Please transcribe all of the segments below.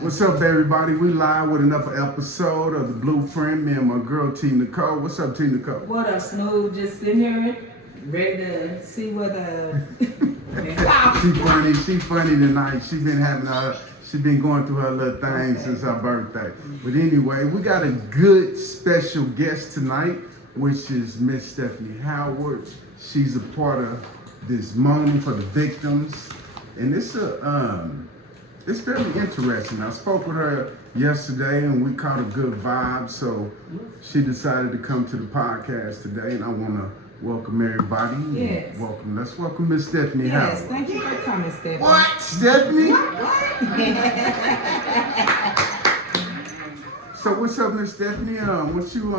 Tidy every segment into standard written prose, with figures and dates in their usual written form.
What's up, everybody? We live with another episode of the Blueprint. Me and my girl T Nicole. What's up, T Nicole? What up, Smooth? Just sitting here, ready to see what She funny tonight. She been going through her little thing since her birthday. But anyway, we got a good special guest tonight, which is Miss Stephanie Howard. She's a part of this Moaning for the Victims, and it's very interesting. I spoke with her yesterday and we caught a good vibe, so she decided to come to the podcast today, and I want to welcome everybody. Yes. Let's welcome Miss Stephanie Howard. Yes, thank you for coming, Stephanie. What? Stephanie? So what's up, Miss Stephanie? What you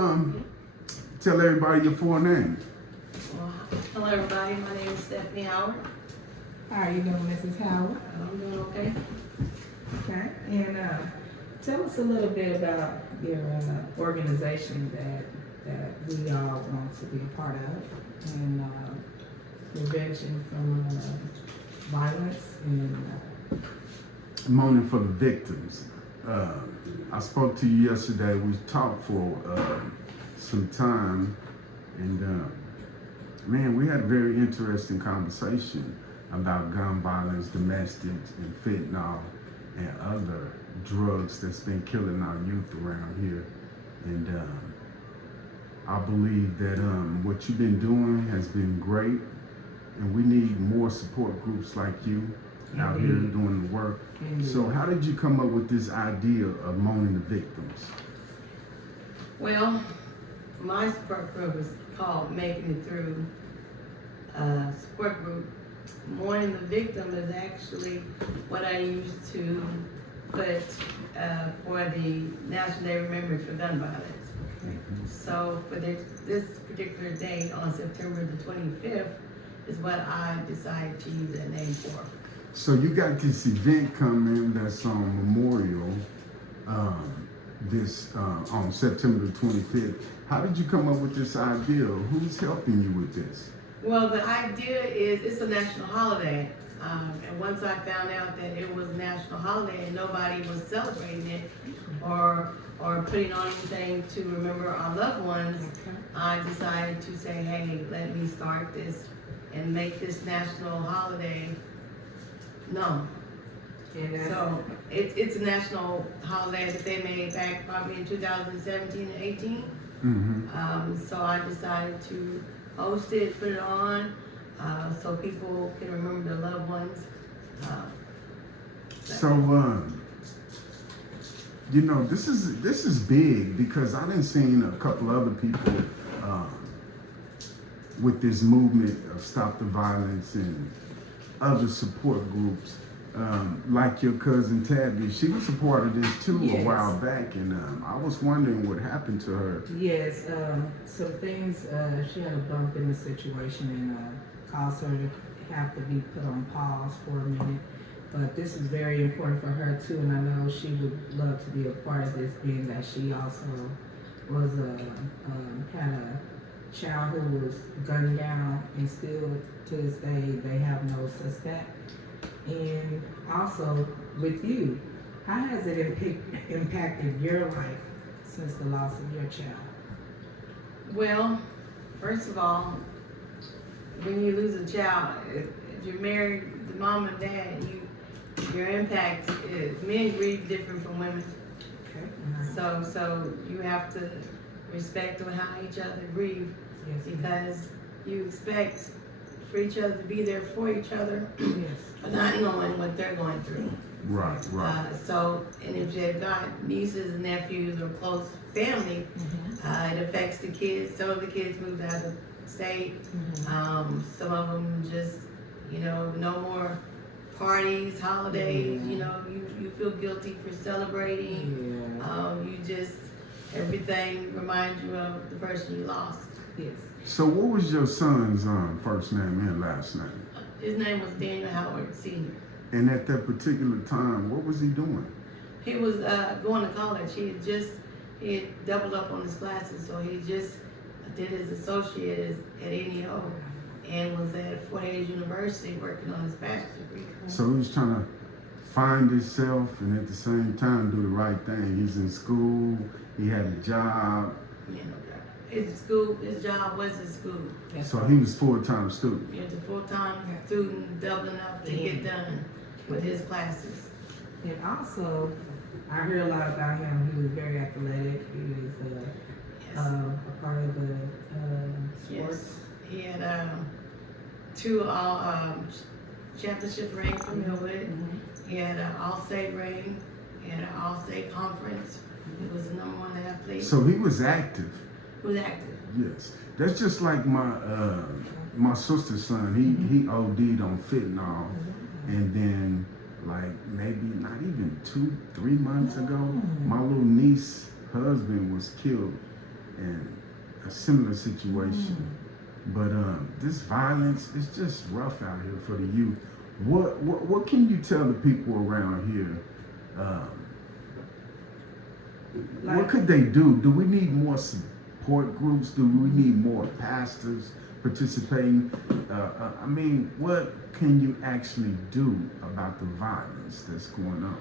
tell everybody your full name? Well, hello everybody, my name is Stephanie Howard. How are you doing, Mrs. Howard? I'm doing okay. Okay, and tell us a little bit about your organization that we all want to be a part of, and prevention from violence and Moaning for the Victims. I spoke to you yesterday. We talked for some time, and man, we had a very interesting conversation about gun violence, domestics, and fentanyl, and other drugs that's been killing our youth around here. And I believe that what you've been doing has been great, and we need more support groups like you out here doing the work. So how did you come up with this idea of Moaning the Victims? Well, my support group is called Making It Through. Support group Mourning the Victim is actually what I used to put for the National Day of Remembrance for Gun Violence. So for this particular day on September the 25th is what I decided to use that name for. So you got this event coming that's on Memorial on September the 25th. How did you come up with this idea? Who's helping you with this? Well, the idea is it's a national holiday. And once I found out that it was a national holiday and nobody was celebrating it or putting on anything to remember our loved ones, I decided to say, hey, let me start this and make this national holiday known. So it's a national holiday that they made back probably in 2017 and 18. Mm-hmm. So I decided to host it, put it on, so people can remember their loved ones. You know, this is big because I done seen a couple other people with this movement of Stop the Violence and other support groups. Like your cousin Tabby, she was a part of this too a while back, and I was wondering what happened to her. yes, some things. She had a bump in the situation and caused her to have to be put on pause for a minute. But this is very important for her too, and I know she would love to be a part of this, being that she also was had a child who was gunned down, and still to this day they have no suspect. And also with you, how has it impacted your life since the loss of your child? Well, first of all, when you lose a child, if you're married, the mom and dad, your impact is, men grieve different from women. Okay. So you have to respect on how each other grieve, because you expect for each other to be there for each other, but not knowing what they're going through. Right. And if they've got nieces and nephews or close family, it affects the kids. Some of the kids moved out of state. Some of them just, no more parties, holidays. You feel guilty for celebrating. Everything reminds you of the person you lost. Yes. So what was your son's first name and last name? His name was Daniel Howard Sr. And at that particular time, what was he doing? He was going to college. He had doubled up on his classes, so he just did his associate at NEO and was at Fort Hays University working on his bachelor's degree. So he was trying to find himself and at the same time do the right thing. He's in school, he had a job. You know, his job was his school. So he was full-time student. He was a full-time student, doubling up to get done with his classes. And also, I heard a lot about him. He was very athletic. He was Yes. a part of the sports. Yes. He had 2 championship rings from Millwood. He had an all-state ring. He had an all-state conference. He was the #1 athlete. So he was active. He was active. Yes, that's just like my sister's son. He OD'd on fentanyl, and then like maybe not even 2-3 months ago, my little niece's husband was killed in a similar situation. But this violence is just rough out here for the youth. What can you tell the people around here? What could they do? Do we need more support groups? Do we need more pastors participating? I mean, what can you actually do about the violence that's going on?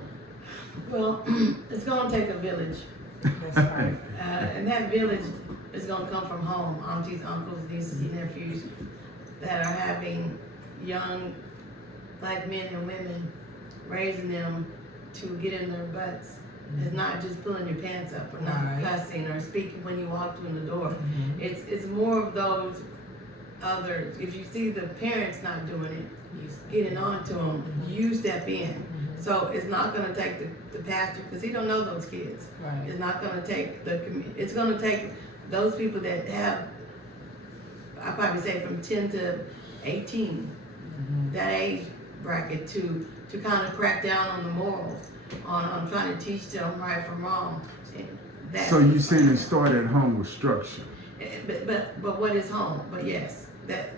Well, it's going to take a village. That's right. And that village is going to come from home. Aunties, uncles, nieces, and nephews that are having young black men and women, raising them to get in their butts. It's not just pulling your pants up or not cussing or speaking when you walk through the door. It's more of those others. If you see the parents not doing it, getting on to them, you step in. So it's not going to take the pastor, because he don't know those kids. Right. It's not going to take it's going to take those people that have, I probably say from 10 to 18, that age bracket, to kind of crack down on the morals, on trying to teach them right from wrong. So you're saying it started at home with structure? But what is home? But yes, that.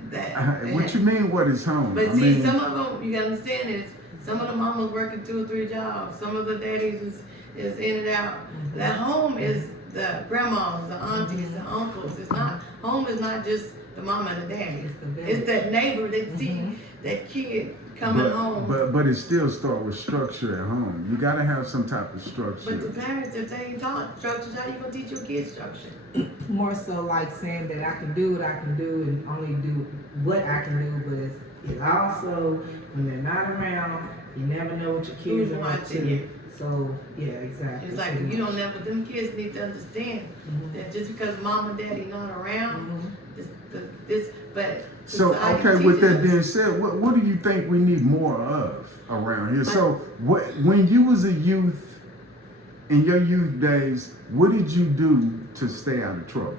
What you mean? What is home? But see, some of them, you gotta understand is, some of the mamas working 2 or 3 jobs. Some of the daddies is in and out. That home is the grandmas, the aunties, the uncles. It's not, home is not just the mama and the daddy. It's that neighbor that see that kid coming home. But it still starts with structure at home. You gotta have some type of structure. But the parents, if they ain't taught structures, how you gonna teach your kids structure? More so like saying that I can do what I can do and only do what I can do, but it's also, when they're not around, you never know what your kids Who's are up watching to. you? So, yeah, exactly. It's like, you don't never, them kids need to understand that just because mom and daddy not around, but So, society okay, with teaches that us. being said, what do you think we need more of around here? So, when you was a youth, in your youth days, what did you do to stay out of trouble?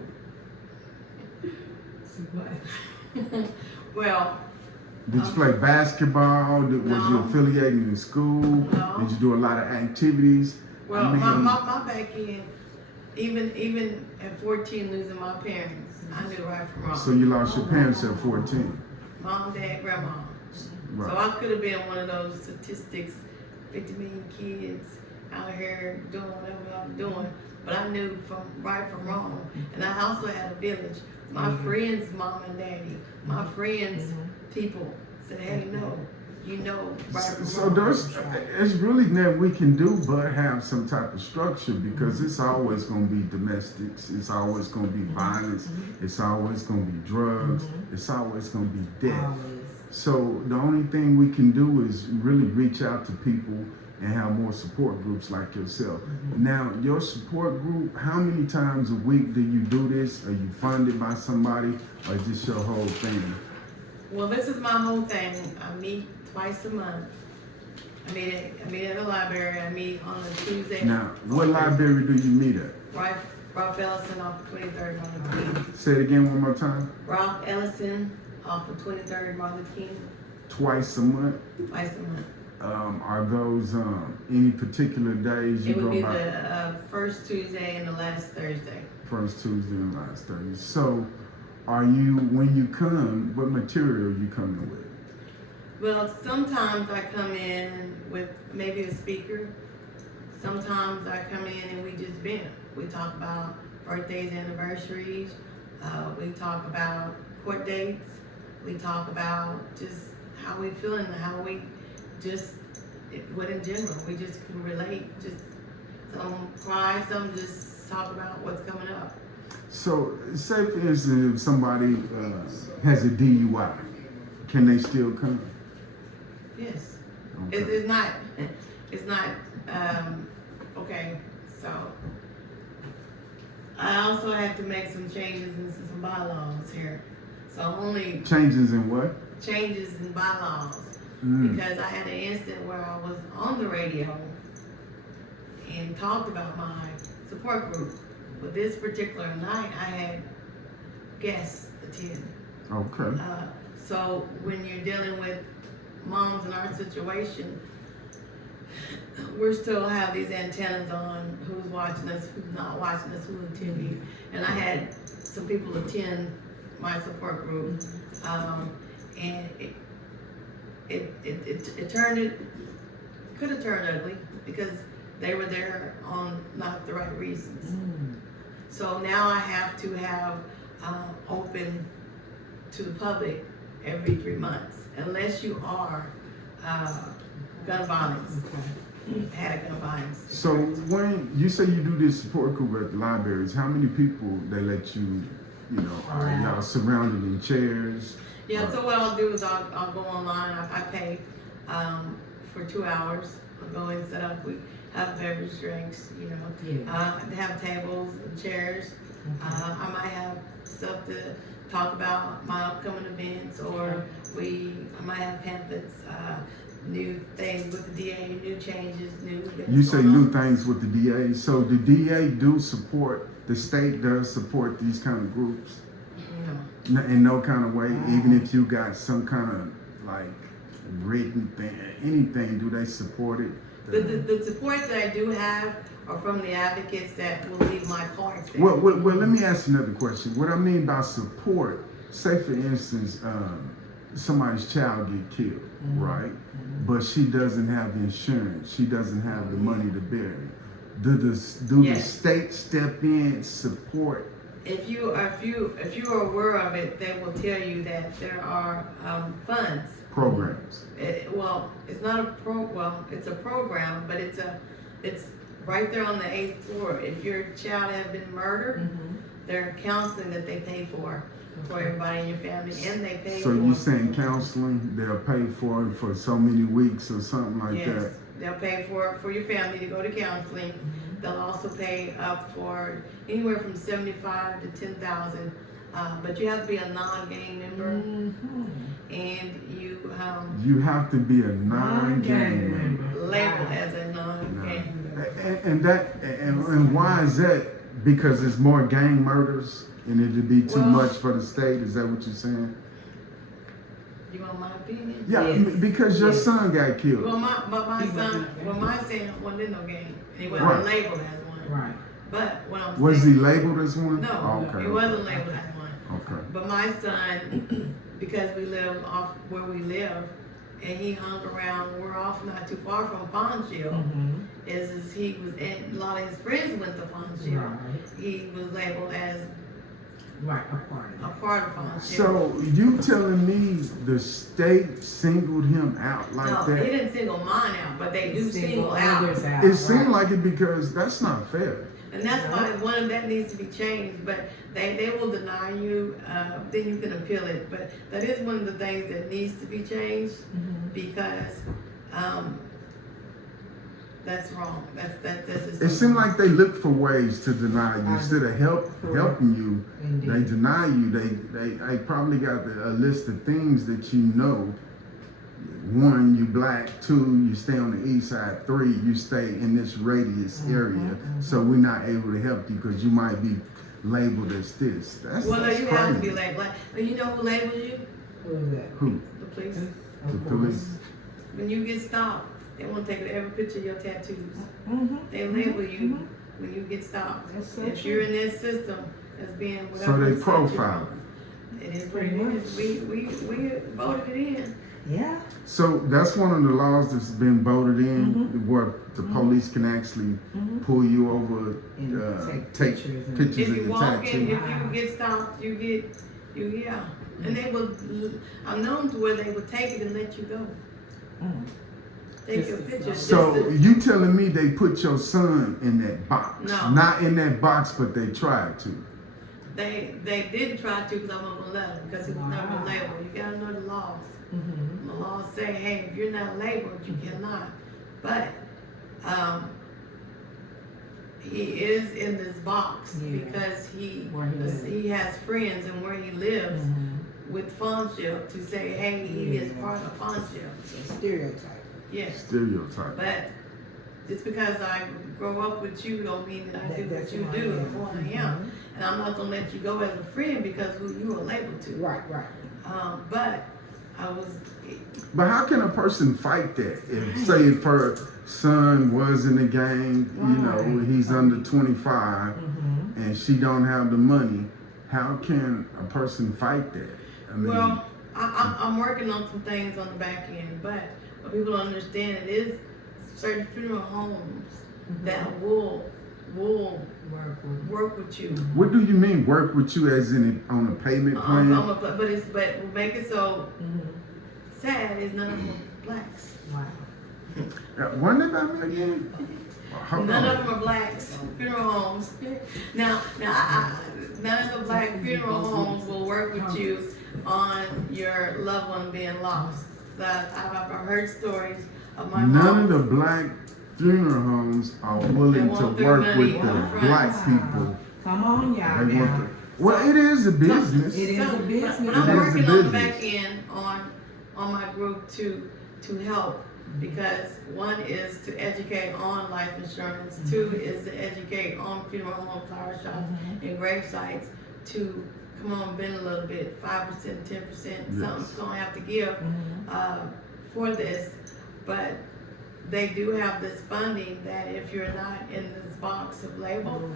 Well, Did you play basketball? Was you No. affiliated in school? No. Did you do a lot of activities? well, I mean, my back end, even at 14 losing my parents, I knew right from wrong. So you lost your parents at 14. Mom, dad, grandma. Right. So I could have been one of those statistics, 50 million kids out here doing whatever I'm doing. But I knew from right from wrong. And I also had a village. My friends' mom and daddy, my friends' people said, hey, no, you know right from So wrong. there's really nothing we can do but have some type of structure, because it's always going to be domestics, it's always going to be violence, it's always going to be drugs, it's always going to be death. Always. So the only thing we can do is really reach out to people and have more support groups like yourself. Now, your support group, how many times a week do you do this? Are you funded by somebody, or just your whole thing? Well, this is my whole thing. I meet twice a month. I meet at the library. I meet on a Tuesday. Now, what library do you meet at? Ralph Ellison off of 23rd Martin King. Say it again one more time. Ralph Ellison off of 23rd Martin King. Twice a month. Twice a month. Are those any particular days you It would go be by? the first Tuesday and the last Thursday. First Tuesday and last Thursday. So, are you, when you come, what material are you coming with? Well, sometimes I come in with maybe a speaker. Sometimes I come in and we just vent. We talk about birthdays, anniversaries. We talk about court dates. We talk about just how we feeling, how we just what in general, we just can relate, just some cry, some just talk about what's coming up. So, say for instance, if somebody has a DUI, can they still come? Yes. Okay. It's not, okay, so. I also had to make some changes in some bylaws here. So only Changes in what? changes in bylaws. Mm. Because I had an incident where I was on the radio and talked about my support group. But this particular night, I had guests attend. Okay. So when you're dealing with moms in our situation, we still have these antennas on who's watching us, who's not watching us, who's attending. And I had some people attend my support group, and it could have turned ugly because they were there on not the right reasons. So now I have to have open to the public every 3 months, unless you are gun violence. Had a gun violence. So when you say you do this support group at the libraries, how many people they let you, are y'all surrounded in chairs? Yeah, so what I'll do is I'll go online, I pay for 2 hours. I'll go and set up, we have beverage drinks, have tables and chairs. I might have stuff to talk about my upcoming events, or I might have pamphlets, new things with the DA, new changes, new events. You say new things with the DA. So the DA do support, the state does support these kind of groups? No. In no kind of way, even if you got some kind of like written thing, anything, do they support it? The support that I do have are from the advocates that will leave my cards there. Well, let me ask you another question. What I mean by support, say for instance, somebody's child get killed, right? But she doesn't have insurance. She doesn't have the money to bury it. Do the state step in, support? If you are aware of it, they will tell you that there are funds. Programs. It's not it's a program, but it's right there on the 8th floor. If your child has been murdered, there's counseling that they pay for everybody in your family, and they pay. So you're saying counseling, they'll pay for so many weeks or something like that? Yes, they'll pay for your family to go to counseling. They'll also pay up for anywhere from $75,000 to $10,000, but you have to be a non-gang member, and you have to be a non-gang member. Labeled as a non-gang member. And why is that? Because it's more gang murders, and it'd be too much for the state. Is that what you're saying? You want my opinion? Yeah, yes. Because your son got killed. Well, my son wasn't in no gang. He wasn't labeled as one. Right. But what I'm Was saying, he labeled as one? No, okay. he wasn't labeled as one. Okay. But my son, because we live off where we live, and he hung around, we're off not too far from Fondshield, is he was, and a lot of his friends went to Fondshield. Right. He was labeled as a part of Fondshield. So you telling me the state singled him out like no, that? No, he didn't single mine out, but they do single out. It seemed like it because that's not fair. And that's why one of that needs to be changed, but they will deny you, then you can appeal it. But that is one of the things that needs to be changed because that's wrong. That's just it seemed like they look for ways to deny you instead of helping you. Indeed. They deny you. They probably got a list of things that you know. 1, you black. 2, you stay on the east side. 3, you stay in this radius area. So we're not able to help you because you might be labeled as this. That's you crazy. have to be labeled. But you know who labels you? Who is that? Who? The police. The police. When you get stopped, they want to take every picture of your tattoos. They label you when you get stopped. If you're in that system as being whatever. So they profile. It is what it is. We voted it in. Yeah. So that's one of the laws that's been voted in, where the police can actually pull you over, take pictures If of you your walk in, tattoo. if you get stopped, you and they will. I'm known to where they will take it and let you go. Take your pictures. So you telling me they put your son in that box? No. Not in that box, but they tried to. They didn't try to because I wasn't gonna let him because he was never labeled. You gotta know the laws. Mm-hmm. The laws say, hey, if you're not labeled, you cannot. But he is in this box because he has friends and where he lives with Fawnship to say, hey, he is part of Fawnship. So stereotype. Yes. Stereotype. But just because I grow up with you don't mean that I do what you do and who I am. And I'm not gonna let you go as a friend because who you are labeled to. Right. But I was. But how can a person fight that? If, say, if her son was in the gang, you know, he's under 25, and she don't have the money, how can a person fight that? I mean, Well, I'm working on some things on the back end, but what people don't understand, it is certain funeral homes that will work with you. what do you mean work with you as in on a payment plan? But what make it so sad is none of them are blacks. Wow. Run it by me again. Hold None on. of them are blacks. Funeral homes. Now, none of the black funeral homes will work with you on your loved one being lost. I've heard stories of my mom. None of the black funeral homes are willing to work with the black people. Come on, y'all. They want the, well, it is a business. It is a business. But I'm It is a working on the business. back end on my group to help because one is to educate on life insurance, two is to educate on funeral homes, flower shops, and grave sites to come on, bend a little bit, 5%, 10%, something's gonna have to give for this. But they do have this funding that if you're not in this box of label,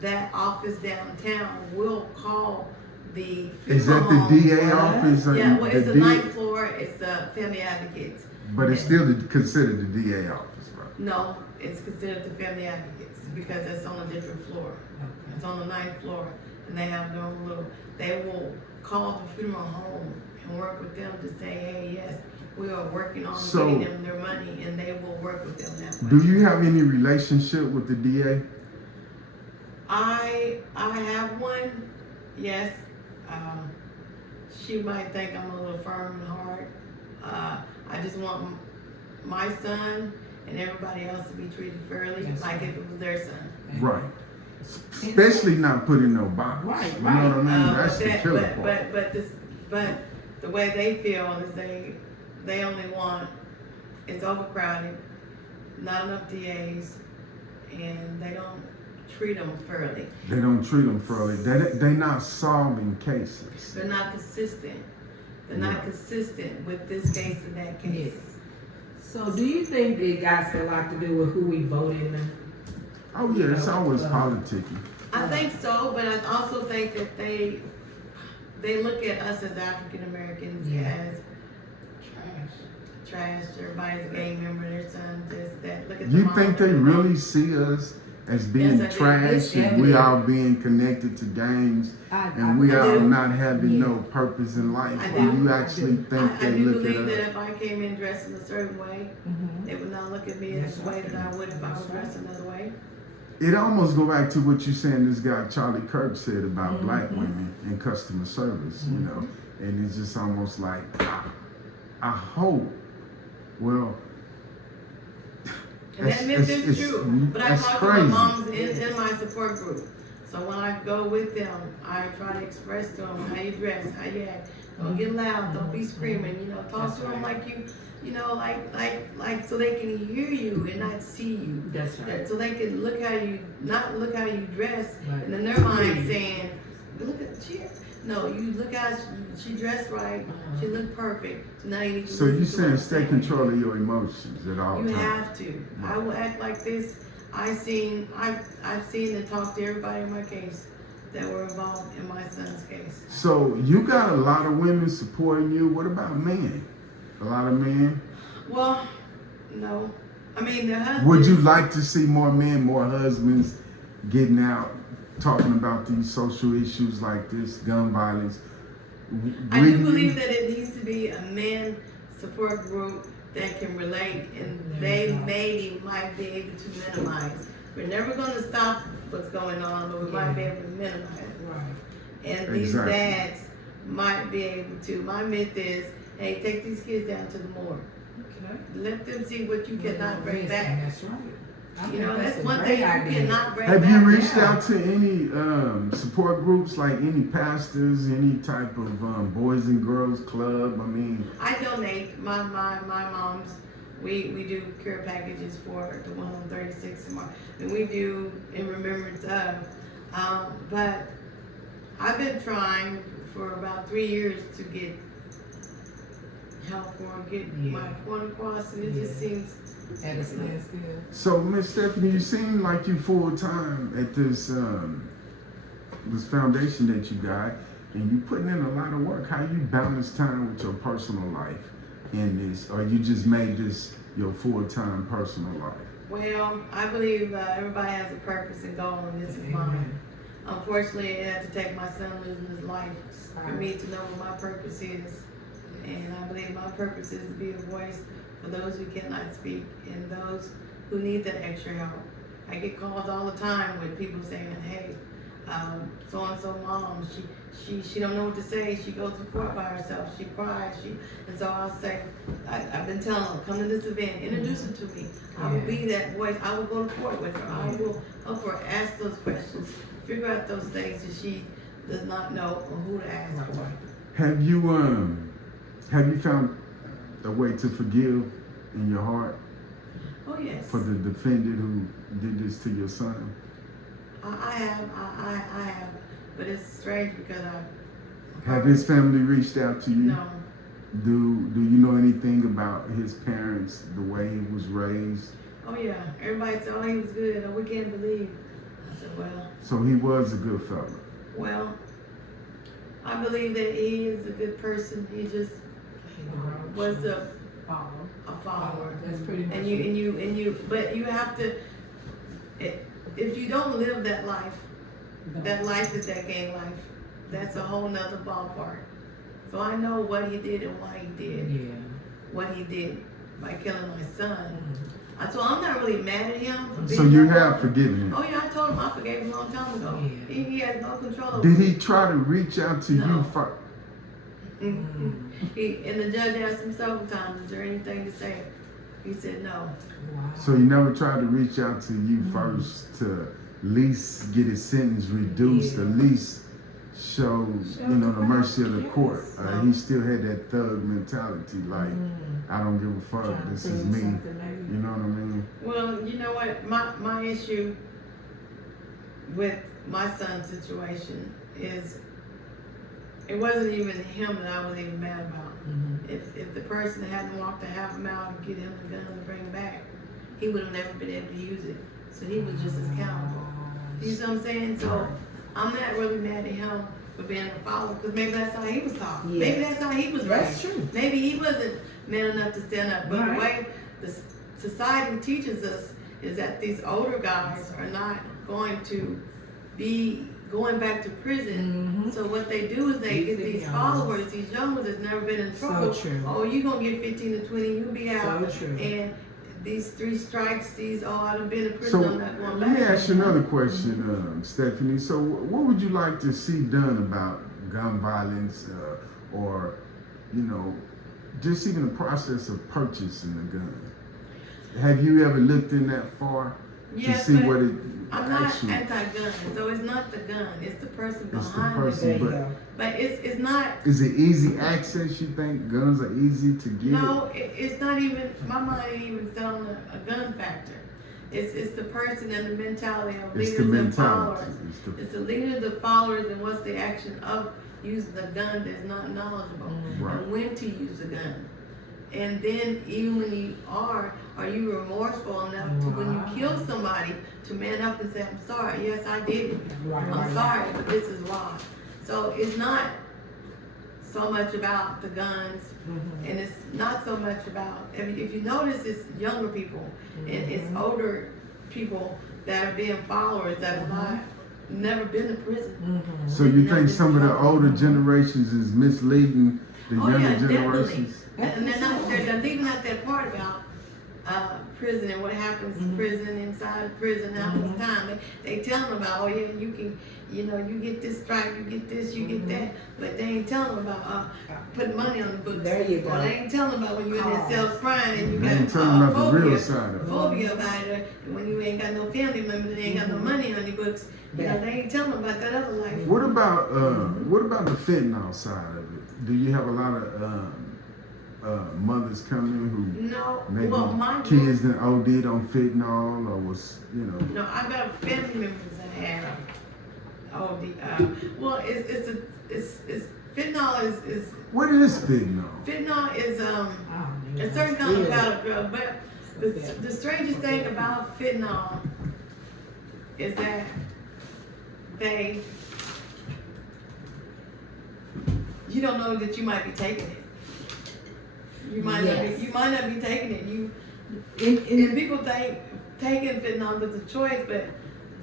that office downtown will call the Is funeral that the home. DA office? Yeah, well, it's the DA? ninth floor, it's the family advocates. But it's still considered the DA office, right? No, it's considered the family advocates because it's on a different floor. It's on the ninth floor and they have their own little, they will call the funeral home and work with them to say, hey, yes, we are working on getting them their money and they will work with them that way. Do you have any relationship with the DA? I have one, yes. She might think I'm a little firm and hard. I just want my son and everybody else to be treated fairly, like if it was their son. Right. Especially not put in no box. Right. You know what I mean? That's the killer part. But the way they feel is they only want, it's overcrowded, not enough DAs, and they don't treat them fairly. They don't treat them fairly. They're not solving cases. They're not consistent. They're not consistent with this case and that case. So do you think it got a lot to do with who we vote in? Oh yeah, it's always politicking. I think so, but I also think that they look at us as African Americans as trash. Everybody's a gang member, their son, this, that. Look at You the think mom. they really see us as being Yes, I do. trash It's and we evident. all being connected to gangs and we I all do. not having no purpose in life? I Or do. you actually think I they do look believe at that us? if I came in dressed in a certain way, they would not look at me in the way that I would if I was dressed another way. It almost go back to what you saying this guy Charlie Kirk said about black women in customer service, you know, and it's just almost like I hope, well, And that myth is true. But I that's talk to my crazy. moms in my support group. So when I go with them, I try to express to them how you dress, how you act. Don't get loud, don't be screaming, you know, talk to them like you know, like so they can hear you and not see you. That's right. So they can look how you, not look how you dress, Right. and in their mind saying, look at she. No, you look how she dressed right, she looked perfed. So now you need to So listen you to what saying I'm stay saying. control of your emotions at all You times? have to. I will act like this. I've seen and talked to everybody in my case that were involved in my son's case. So you got a lot of women supporting you. What about men? A lot of men? Well, no. I mean, the husband. Would you like to see more men, more husbands getting out, talking about these social issues like this, gun violence? I do believe that it needs to be a men support group that can relate, and There they you go. maybe might be able to minimize. We're never gonna stop what's going on, but we might be able to minimize it. Right. And these Exactly. dads might be able to. My myth is, hey, take these kids down to the morgue. Okay. Let them see what you cannot bring Listen, back. That's right. I You think know, that's a one great thing you idea. cannot bring Have back. you reached Yeah. out to any support groups, like any pastors, any type of boys and girls club? I mean, I donate my mom's. We do care packages for the one on 36 and and we do in remembrance of. But I've been trying for about 3 years to get help or get my point across, and it just seems. At a standstill. so Miss Stephanie, you seem like you full time at this foundation that you got, and you putting in a lot of work. How you balance time with your personal life in this, or you just made this your full time personal life? Well, I believe everybody has a purpose and goal, and this is mine. Amen. Unfortunately, it had to take my son losing his life for me to know what my purpose is. And I believe my purpose is to be a voice for those who cannot speak and those who need that extra help. I get calls all the time with people saying, hey, so-and-so mom, she don't know what to say. She goes to court by herself. She cries. And so I'll say, I've been telling her, come to this event, introduce her to me. I will be that voice. I will go to court with her. I will help her ask those questions, figure out those things that she does not know or who to ask for. Have you found a way to forgive in your heart Oh yes. for the defendant who did this to your son? I have, but it's strange because Have his family reached out to you? No. Do you know anything about his parents, the way he was raised? Oh yeah, everybody said, oh, he was good. Oh, we can't believe. I said, well, So he was a good fella. well, I believe that he is a good person. He just was a follower. That's pretty much And you, but you have to, if you don't live that life is that gang life. That's a whole nother ballpark. So I know what he did and why he did what he did by killing my son. So I'm not really mad at him. For being So you that have father. forgiven him. Oh yeah, I told him I forgave him a long time ago. Yeah. He has no control over Did me. he try to reach out to you No. first? And the judge asked him several times, is there anything to say? He said no. Wow. So he never tried to reach out to you first to at least get his sentence reduced, at least show the mercy of the court. Yes. He still had that thug mentality, like, I don't give a fuck, Trying to this is prove me. something, maybe. You know what I mean? Well, you know what? My issue with my son's situation is it wasn't even him that I was even mad about. If the person hadn't walked to have him out and get him the gun and bring him back, he would have never been able to use it. So he was just as accountable. You see what I'm saying? So I'm not really mad at him for being a follower, because maybe that's how he was taught. Yeah. Maybe that's how he was That's raised. true. Maybe he wasn't man enough to stand up. But Right. the way the society teaches us is that these older guys are not going to be going back to prison. So what they do is they get these followers, these young ones that's never been in trouble. So true. Oh, you're going to get 15 to 20, you'll be out. So true. And these 3 strikes, I done been in prison, So I'm not going let back. me ask you another question, Stephanie. So what would you like to see done about gun violence, or, just even the process of purchasing a gun? Have you ever looked in that far to Yes, see but what it I'm not actually? anti-gun, so it's not the gun, it's the person It's the behind person, it. There you go. But it's not. Is it easy access? You think guns are easy to get? No, it's not even, my mind ain't even set on a gun factor. It's the person and the mentality of It's leaders the and mentality. followers. It's the leaders, the followers, and what's the action of using the gun that's not knowledgeable. Right. And when to use a gun. And then even when you are you remorseful enough to when you kill somebody to man up and say, I'm sorry, yes I did it. I'm sorry, but this is why. So it's not so much about the guns, and it's not so much about, if you notice, it's younger people, and it's older people that are being followers that have not never been to prison. So you think some of the older generations is misleading the Oh, younger yeah, definitely. generations? And they're leaving out that part about prison and what happens in prison, inside prison, how much time. They tell them about, oh yeah, you can, you know, you get this stripe, you get this, you get that, but they ain't telling them about putting money on the books. There you go. Or they ain't telling them about when you're in that cell crying and you They got ain't telling about the phobia, real side of it. phobia about it, when you ain't got no family members, they ain't got no money on your books. You know, they ain't telling them about that other life. What about the fentanyl side of it? Do you have a lot of mothers coming who No, maybe well, kids that OD'd on fentanyl or was, you know? No, I've got family members that have OD. Well, it's fentanyl is What is fentanyl? fentanyl is Oh, a certain kind of powder drug. But the strangest thing about fentanyl is that you don't know that you might be taking it. You might not be taking it. And people think taking fentanyl is a choice, but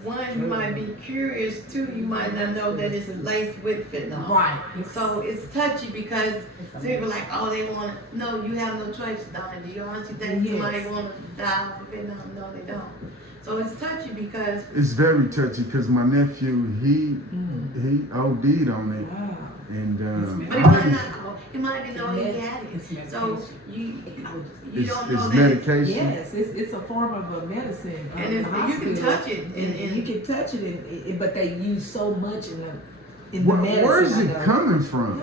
one, you might be curious. Two, you might not know that it's laced with fentanyl. Right. So it's touchy because people are like, oh, they want to. No, you have no choice, Donna. Do you honestly think somebody want to die for fentanyl? No, they don't. So it's touchy because It's very touchy because my nephew, he OD'd on it. Wow. And but he might not know he had it. So you don't know it's that. medication. Yes, it's a form of a medicine. And you can touch it, and you can touch it, but they use so much in the medicine. Where is it coming from?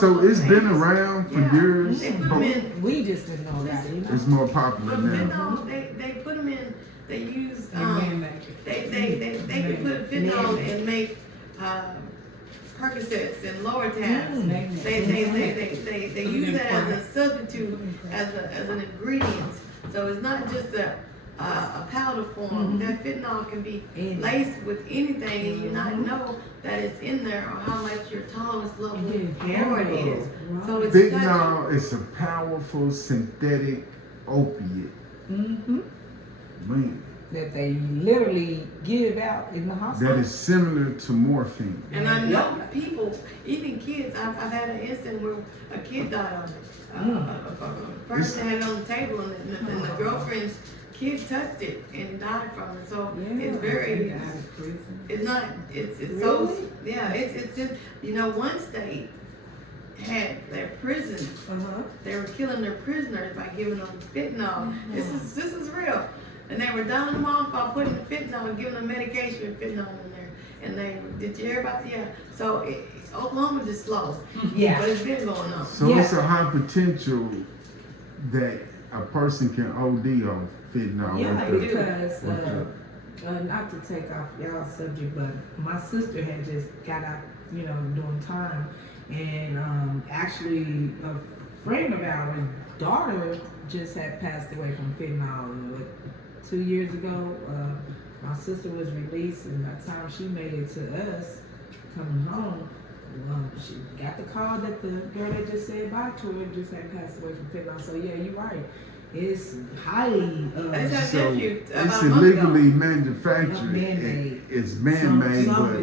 So it's been around for years. They put 'em in. We just didn't know that. You know? It's more popular But now. fentanyl, they put them in. They use they can put fentanyl and make Percocets and lower tabs. They use that as a substitute, as an ingredient. So it's not just a powder form. That fentanyl can be laced with anything, and you not know that it's in there or how much your tolerance level for it is. So it's Fentanyl is a powerful synthetic opiate. Man, That they literally give out in the hospital. that is similar to morphine. And I know people, even kids. I've had an incident where a kid died on it. A person had it on the table, and the girlfriend's kid touched it and died from it. So it's very. It's not. It's so. Really? Yeah. It's just, you know, one state had their prisons. They were killing their prisoners by giving them fentanyl. This is real. And they were dying them off by putting fentanyl and giving them medication with fentanyl in there. And did you hear about that? Yeah. So Oklahoma just slow. Yeah. But it's been going on. So it's a high potential that a person can OD on fentanyl. Yeah, with the- because with the- not to take off y'all's subject, but my sister had just got out, you know, doing time, and actually a friend of ours' daughter just had passed away from fentanyl. 2 years ago, my sister was released, and by the time she made it to us, coming home, she got the call that the girl that just said bye to her just had passed away from fentanyl. So yeah, you're right. It's highly That's So nephew, it's about a month illegally ago. manufactured. Man-made. It's man-made, Some but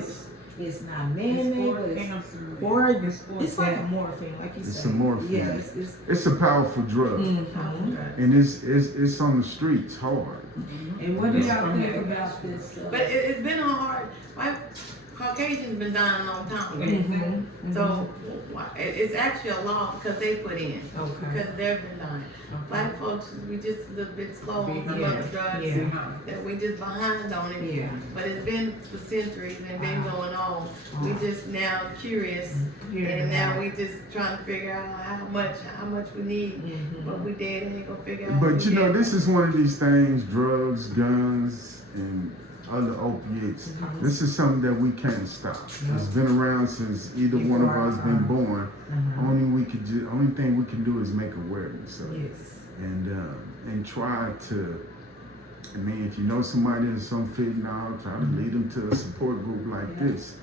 it's not man-made, but it's like a morphine, like you said. It's a morphine. Yeah, it's a powerful drug, and it's on the streets hard. And what do y'all think about this? But it's been a hard. My Caucasians been dying a long time. So it's actually a law because they put in. Okay. Because they've been dying. Black folks, we just a little bit slow on some other drugs. That we just behind on it. Yeah. But it's been for centuries and been going on. We just now curious, and now we just trying to figure out how much we need. But we dead and ain't gonna figure out. But you know, this is one of these things: drugs, guns, and other opiates. This is something that we can't stop. It's been around since either one of us been born. Only thing we can do is make awareness of it, and try to. I mean, if you know somebody that's on fentanyl, try to lead them to a support group like this.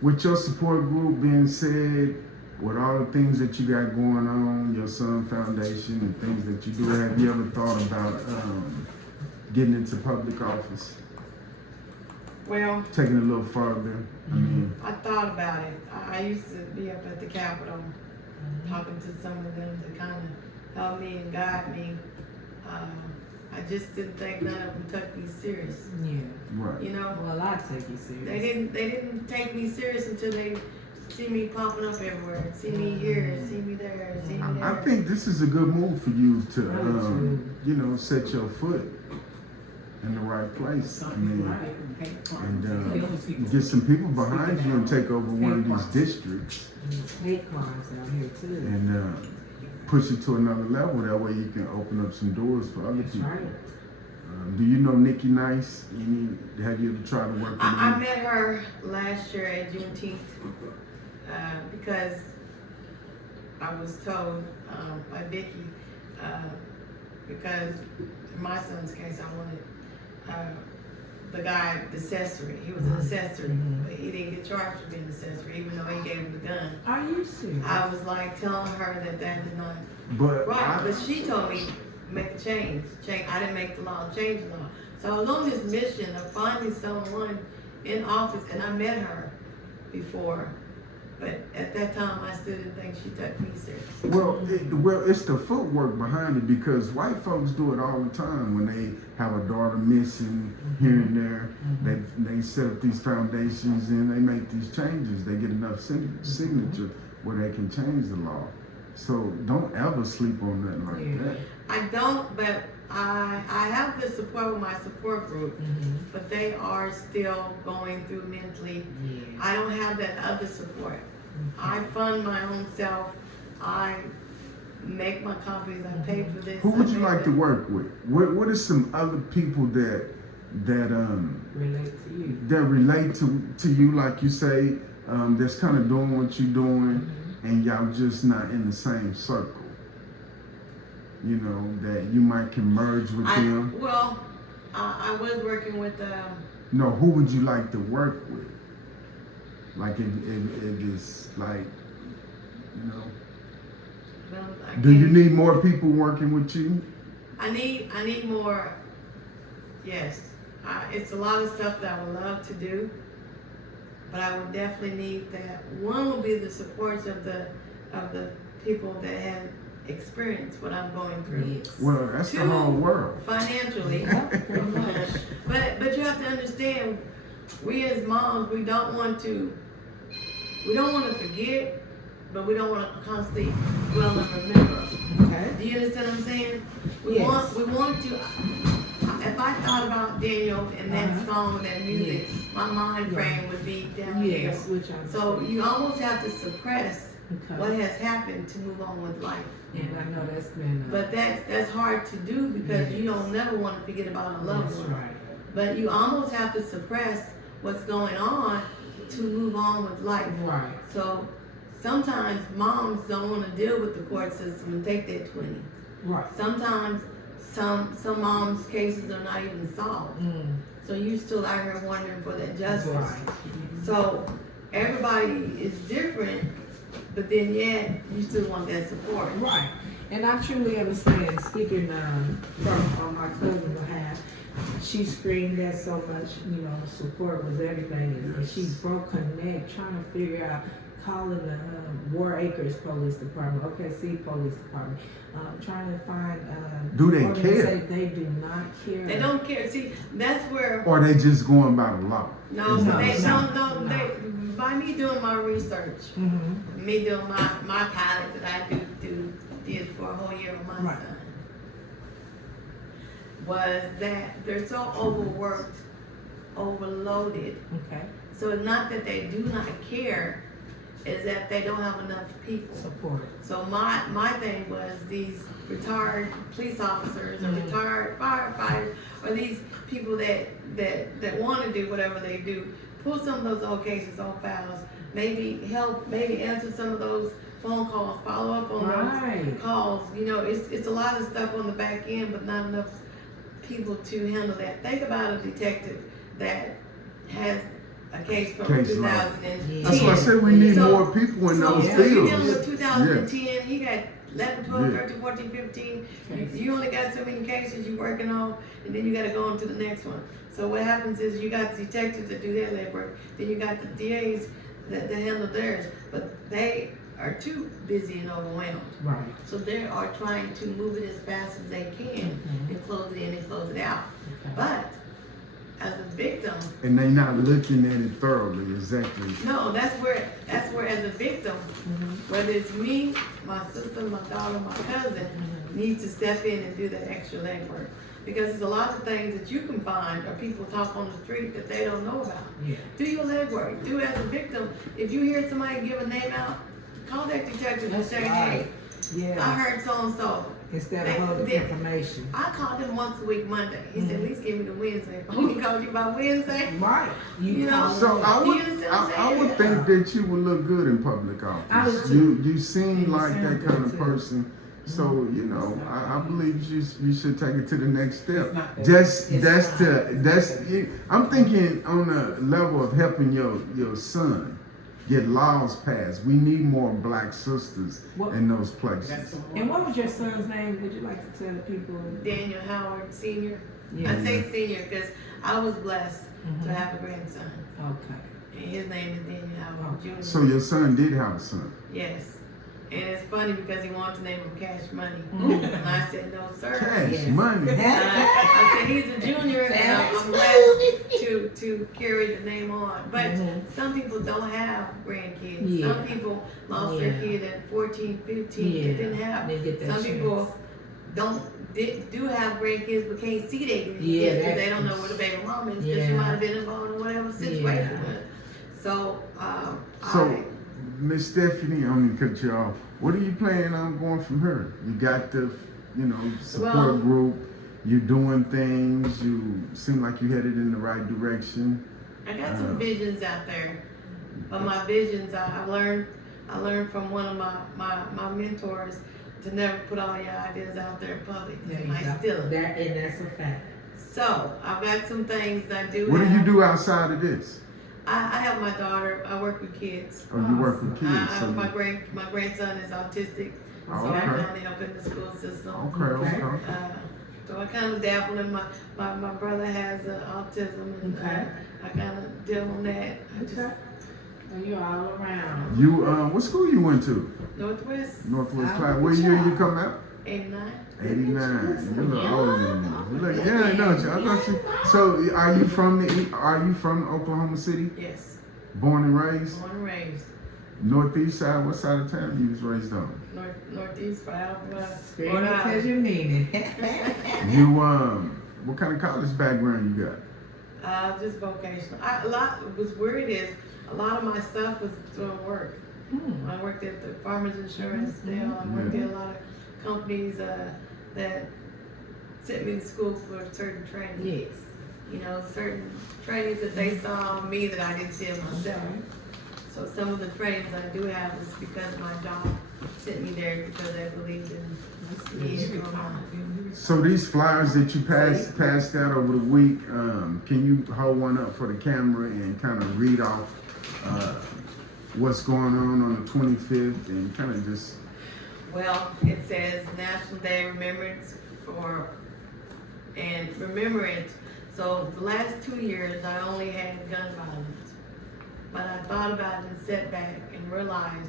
With your support group being said, with all the things that you got going on, your Son Foundation and things that you do, have you ever thought about getting into public office? Well, Taking it a little further. I mean, I thought about it. I used to be up at the Capitol talking to some of them to kind of help me and guide me. I just didn't think none of them took me serious. Yeah. Right. You know, Well, I take you serious. they didn't take me serious until they see me popping up everywhere, see me here, see me there, see me there. I think this is a good move for you to, Right. you know, set your foot in the right place. I mean, and get some people behind you and take over one of these districts Hate crimes out here too. and push it to another level. That way you can open up some doors for other That's people. right. Do you know Nikki Nice? Have you ever tried to work with her? I met her last year at Juneteenth because I was told by Vicky, because in my son's case, I wanted the guy, the accessory. He was an accessory, but he didn't get charged for being an accessory, even though he gave him the gun. Are you serious? I was like telling her that did not But right, but she told me make a change. I didn't make the law, change the law. So I was on this mission of finding someone in office, and I met her before, but at that time I still didn't think she took me seriously. well, it's the footwork behind it because white folks do it all the time when they have a daughter missing here and there. They set up these foundations and they make these changes. They get enough signature where they can change the law. So don't ever sleep on nothing like that. I don't, but I have the support with my support group, but they are still going through mentally. Yes. I don't have that other support. I fund my own self. I make my copies. I pay for this. Who would I you pay like for to that. work with? What are some other people that Relate to you. that relate to you, like you say, that's kind of doing what you're doing, and y'all just not in the same circle? You know, that you might can merge with them. Well, I was working with No, who would you like to work with? Like if it's like, you know, well, do you need more people working with you? I need more. Yes, it's a lot of stuff that I would love to do, but I would definitely need that. One would be the supports of the people that have experienced what I'm going through. Yes. Well, that's the Two, whole world. Financially. Pretty much. But you have to understand, we as moms, we don't want to forget, but we don't want to constantly dwell and remember. Okay. Do you understand what I'm saying? Yes. We want to. If I thought about Daniel and that song and that music, my mind frame would be down here. Yes, which I So you almost have to suppress okay. what has happened to move on with life. And I know that's been. But that's hard to do because you don't never want to forget about a loved That's one. right. But you almost have to suppress what's going on to move on with life. Right. So sometimes moms don't want to deal with the court system and take that 20. Right. Sometimes some moms' cases are not even solved. So you still out here wondering for that justice. Right. So everybody is different, but then yet you still want that support. Right. And I truly understand, speaking from on my cousin's behalf, she screamed at so much, support was everything. And she broke her neck trying to figure out, calling the War Acres Police Department, OKC Police Department, trying to find Do they care? They do not care. They don't care. See, that's where. Or they just going by the law? No, Is but that they what I'm saying? don't. They, by me doing my research, me doing my pilot that I did for a whole year with my Right. son, was that they're so overworked, overloaded. Okay. So it's not that they do not care, is that they don't have enough people. Support. So my thing was these retired police officers or retired firefighters or these people that want to do whatever they do, pull some of those old cases, old files, maybe answer some of those phone calls, follow up on those calls. It's a lot of stuff on the back end, but not enough people to handle that. Think about a detective that has a case from 2010. That's why I said we need more people in those So you're fields. dealing with 2010, he got 11, 12, 13, 14, 15. You only got so many cases you're working on, and then you got to go on to the next one. So what happens is you got the detectives that do their labor, then you got the DAs that handle theirs, but they are too busy and overwhelmed. Right. So they are trying to move it as fast as they can and close it in and close it out. Okay. But as a victim, And they not looking at it thoroughly, exactly. no, that's where as a victim, whether it's me, my sister, my daughter, my cousin, needs to step in and do that extra legwork. Because there's a lot of things that you can find or people talk on the street that they don't know about. Yeah. Do your legwork. Do as a victim. If you hear somebody give a name out, call that detective and That's say, right. hey, I Yeah. heard so and so. Instead of holding information. I called him once a week Monday. He said, at least give me the Wednesday. If I only called you by Wednesday, Right. You know, call So it. I Do you would, understand what I'm I saying? would think that you would look good in public I office. would You seem You like sound that good kind of too. person. So, you know, I believe you should take it to the next step. It's not that- I'm thinking on the level of helping your son get laws passed. We need more black sisters What- in those places. That's the And one. what was your son's name? Would you like to tell the people? Daniel Howard Sr. Yeah. I say senior because I was blessed Mhm. to have a grandson. Okay. And his name is Daniel Howard Jr. So your son did have a son. Yes. And it's funny because he wanted to name him Cash Money. Mhm. And I said, no, sir. Cash Yes. money. I said, he's a junior and I'm blessed to carry the name on. But Mhm. some people don't have grandkids. Yeah. Some people lost their Yeah. kid at 14, 15. Yeah. They didn't have. They get that Some chance. people do have grandkids but can't see their grandkids Yeah, because that- they don't know where the baby mama is because she Yeah. might have been involved in whatever situation. Yeah. So, So, Miss Stephanie, I'm gonna cut you off. What are you planning on going from her? You got the, support Well- group. You're doing things. You seem like you headed in the right direction. I got some visions out there, but my visions I learned from one of my mentors to never put all your ideas out there in public. There You you might go. steal them. And that's a fact. So I've got some things I do. What do you have. do outside of this? I have my daughter. I work with kids. Oh, you work with kids. So My you, grandson is autistic, Oh, so I okay. kind of help in the school system. okay. So I kind of dabble in my brother has autism and Okay. I kind of deal on that. I just, Okay. And you're all around. You, what school you went to? Northwest Northwest Oh, Class. good What year you job. come out? 89. 89. You look Yeah. older than me. You look, yeah, no, I thought you. So, are you from Oklahoma City? Yes, Born and raised? born and raised. Northeast side? What side of town you was raised on? Northeast, right out of Scream it 'cause you mean it. You what kind of college background you got? Just vocational. What's weird is a lot of my stuff was doing work. Hmm. I worked at the Farmers Insurance deal. I worked at a lot of companies that sent me to school for certain training. Yes. You know, certain trainings that they saw on me that I didn't see in myself. So some of the trainings I do have is because my job sent me there because they believed in me and growing up. So these flyers that you passed out over the week, can you hold one up for the camera and kind of read off what's going on the 25th and kind of just. Well, it says National Day Remembrance remember it. So the last 2 years I only had gun violence, but I thought about it and sat back and realized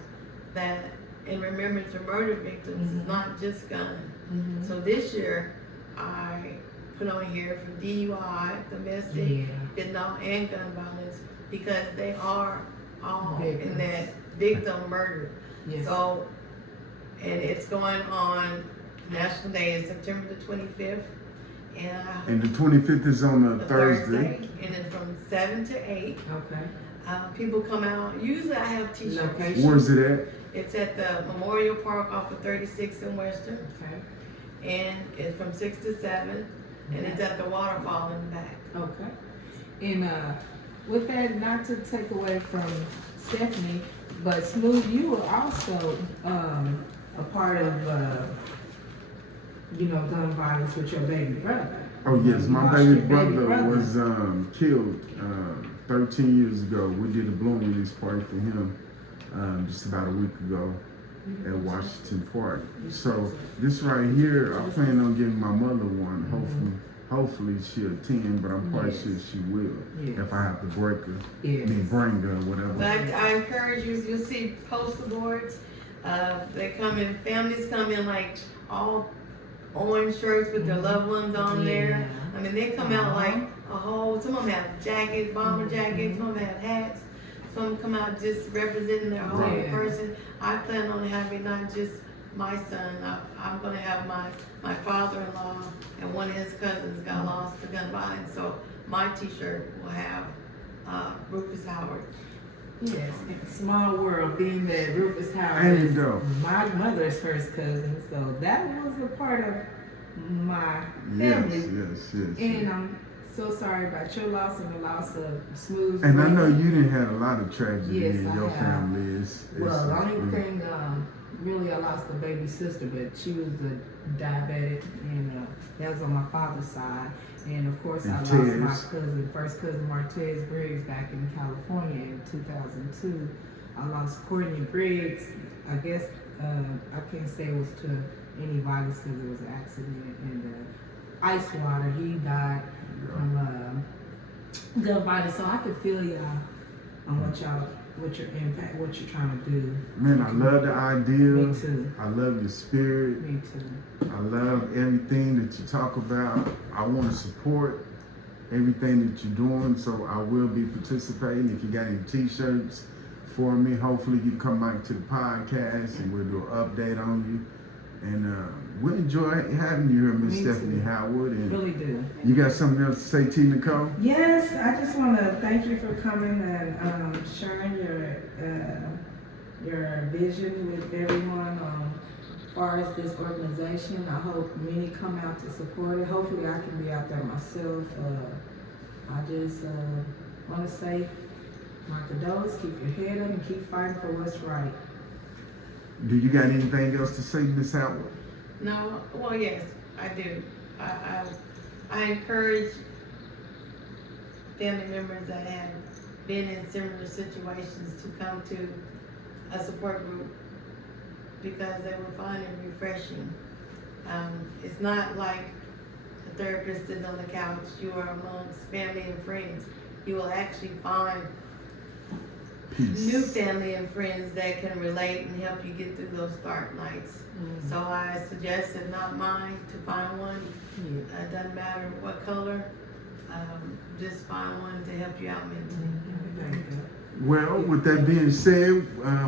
that in remembrance of murder victims is not just gun. Mhm. So this year I put on here for DUI, domestic, fentanyl, and gun violence because they are all in Victims. that victim murder. Yes. So, and it's going on, National Day is September the 25th. And the 25th is on a Thursday. And then from 7 to 8, Okay. people come out. Usually I have t-shirts. Location. Where's it at? It's at the Memorial Park off of 36 in Western. Okay. And it's from 6 to 7. And it's at the waterfall in the back. Okay. And with that, not to take away from Stephanie, but Smooth, you were also a part of, gun violence with your baby brother. Oh yes, my Lost baby your brother was killed 13 years ago. We did a balloon release party for him just about a week ago at Washington Park. So this right here, I plan on giving my mother one. hopefully she'll attend, but I'm quite Yes. sure she will. Yes. If I have to break her, Yes. bring her, whatever. But I encourage you, you'll see poster boards, they come in, families come in like all orange shirts with their loved ones on there. Yeah. I mean, they come out like a whole, some of them have jackets, bomber jackets, some of them have hats. Some come out just representing their whole Yeah. person. I plan on having not just my son, I'm gonna have my father-in-law and one of his cousins got lost to gun violence. So my t-shirt will have, Rufus Howard. Yes, small world, being that Rufus Howard There you is go. my mother's first cousin, so that was a part of my Yes, family. yes. And I'm so sorry about your loss and the loss of Smooth's And I know brother. you didn't have a lot of tragedy Yes, in I your have. family. Well, the only thing, really, I lost a baby sister, but she was a diabetic, and that was on my father's side. And of course, I And lost my Tez. first cousin Martez Briggs back in California in 2002. I lost Courtney Briggs. I guess I can't say it was to any violence because it was an accident. And ice water, he died from gun violence. So I could feel y'all on what your impact, what you're trying to do. Man, I love the idea. Me too. I love your spirit. Me too. I love everything that you talk about. I want to support everything that you're doing, so I will be participating. If you got any t-shirts for me, hopefully you come back to the podcast and we'll do an update on you. And we enjoy having you here, Miss Me Stephanie too. Howard. And Really do. you got something else to say, T. Nicole? Yes, I just want to thank you for coming and sharing your vision with everyone as far as this organization. I hope many come out to support it. Hopefully I can be out there myself. I just want to say my condolences, keep your head up and keep fighting for what's right. Do you got anything else to say, Miss Howard? No, well, yes, I do. I encourage family members that have been in similar situations to come to a support group because they will find it refreshing. It's not like a therapist sitting on the couch. You are amongst family and friends. You will actually find Peace. new family and friends that can relate and help you get through those dark nights. So I suggest, if not mine, to find one. Yeah. It doesn't matter what color, just find one to help you out mentally. Well, with that being said,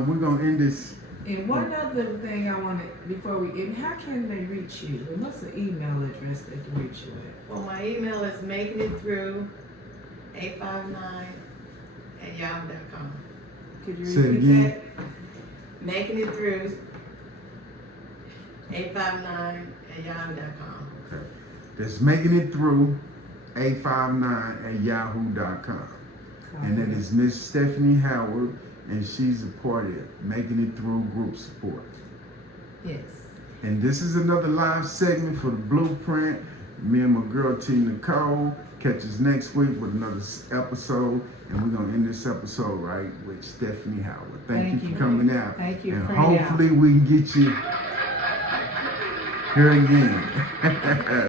we're going to end this. And one other thing I wanted before and how can they reach you? And what's the email address they can reach you at? Well, my email is makingitthrough 859@yahoo.com. Could you Say it repeat again. that? Making it through 859@yahoo.com. Okay. That's making it through 859@yahoo.com. And that is Miss Stephanie Howard, and she's a part of Making It Through Group Support. Yes. And this is another live segment for the Blueprint. Me and my girl T. Nicole. Catch us next week with another episode. And we're going to end this episode right with Stephanie Howard. Thank you for coming out. Thank you. And for coming out. hopefully we can get you here again.